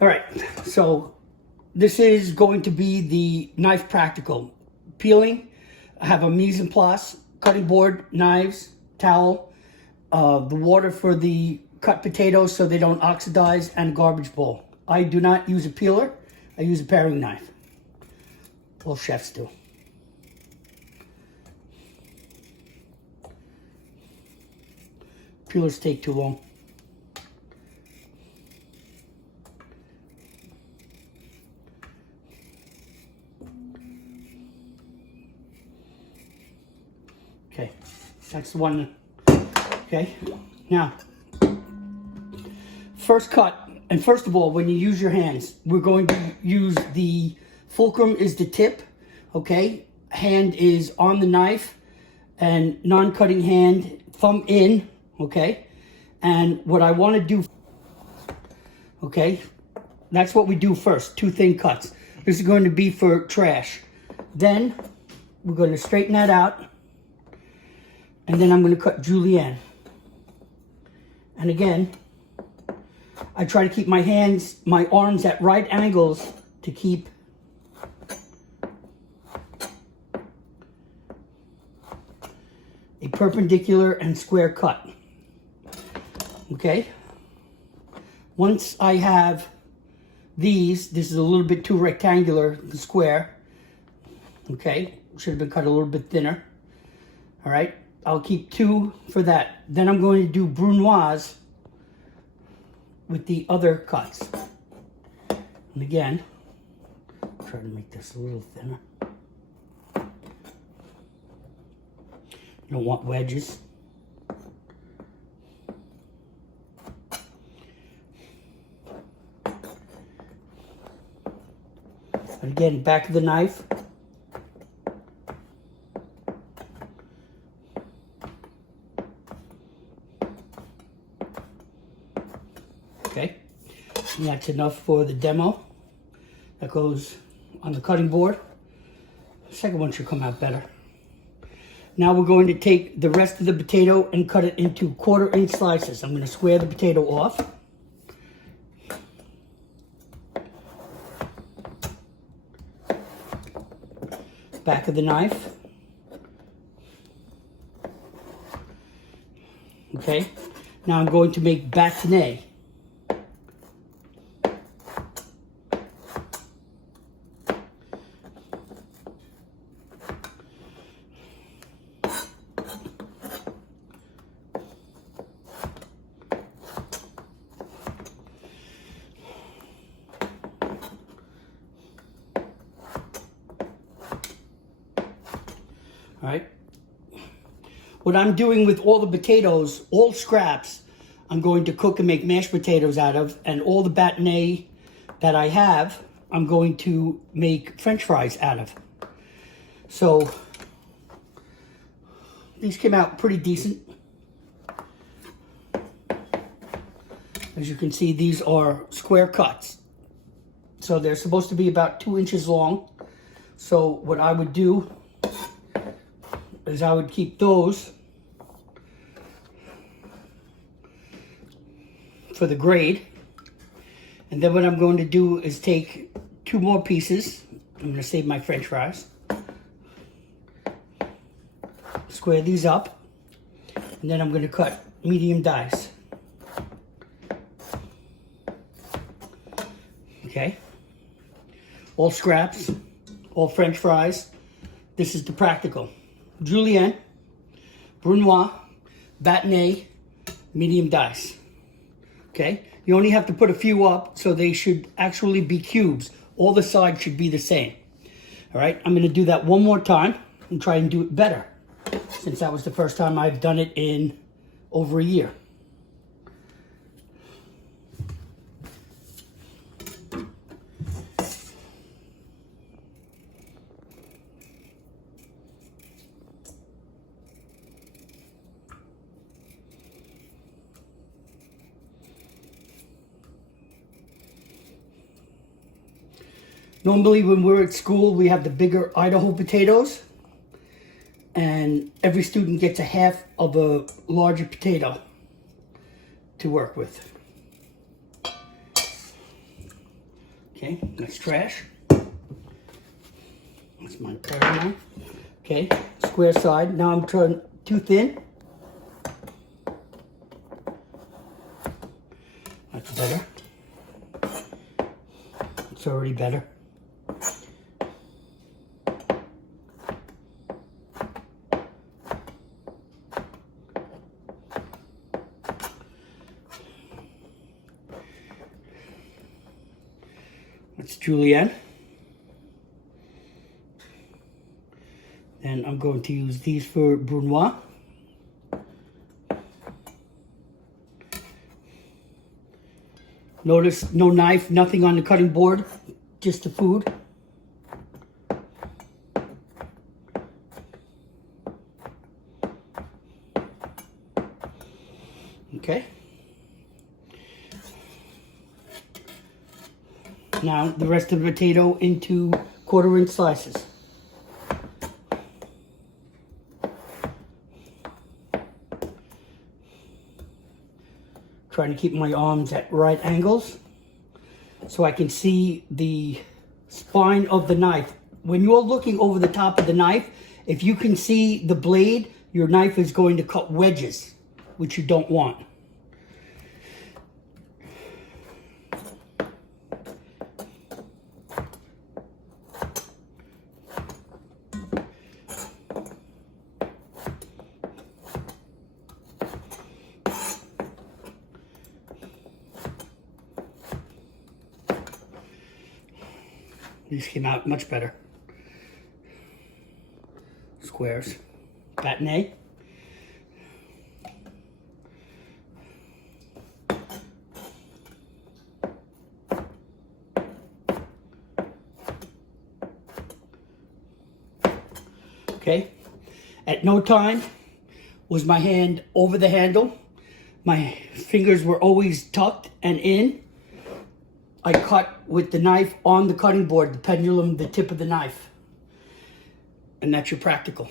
All right, so this is going to be the knife practical. Peeling, I have a mise en place, cutting board, knives, towel, the water for the cut potatoes so they don't oxidize, and a garbage bowl. I do not use a peeler, I use a paring knife. All chefs do. Peelers take too long. Okay, that's the one. Okay, now, first cut, and first of all, when you use your hands, we're going to use the fulcrum is the tip, okay? Hand is on the knife, and non-cutting hand, thumb in, okay? And what I want to do, okay, that's what we do first, 2 thin cuts. This is going to be for trash. Then, we're going to straighten that out. And then I'm going to cut julienne. And again, I try to keep my hands, my arms at right angles to keep a perpendicular and square cut. Okay? Once I have these, this is a little bit too rectangular, the square. Okay? Should have been cut a little bit thinner. All right? I'll keep 2 for that. Then I'm going to do brunoise with the other cuts. And again, try to make this a little thinner. You don't want wedges. And again, back of the knife. Okay, and that's enough for the demo. That goes on the cutting board. The second one should come out better. Now we're going to take the rest of the potato and cut it into 1/4 inch slices. I'm going to square the potato off. Back of the knife. Okay, now I'm going to make bâtonnet. All right. What I'm doing with all the potatoes, all scraps, I'm going to cook and make mashed potatoes out of, and all the bâtonnet that I have, I'm going to make French fries out of. So these came out pretty decent. As you can see, these are square cuts. So they're supposed to be about 2 inches long. So what I would do is I would keep those for the grade. And then what I'm going to do is take 2 more pieces. I'm going to save my French fries. Square these up. And then I'm going to cut medium dice. Okay. All scraps, all French fries. This is the practical. Julienne, brunoise, bâtonnet, medium dice. Okay, you only have to put a few up, so they should actually be cubes. All the sides should be the same. All right, I'm going to do that one more time and try and do it better, since that was the first time I've done it in over a year. Normally when we're at school, we have the bigger Idaho potatoes, and every student gets a half of a larger potato to work with. Okay, that's trash. That's my butter knife. Okay, square side. Now I'm trying too thin. That's better. It's already better. That's julienne. And I'm going to use these for brunoise. Notice no knife, nothing on the cutting board, just the food. Okay. Now the rest of the potato into 1/4 inch slices. Trying to keep my arms at right angles so I can see the spine of the knife. When you're looking over the top of the knife, if you can see the blade, your knife is going to cut wedges, which you don't want. These came out much better. Squares. Bâtonnet. Okay. At no time was my hand over the handle. My fingers were always tucked and in. I cut with the knife on the cutting board, the pendulum, the tip of the knife. And that's your practical.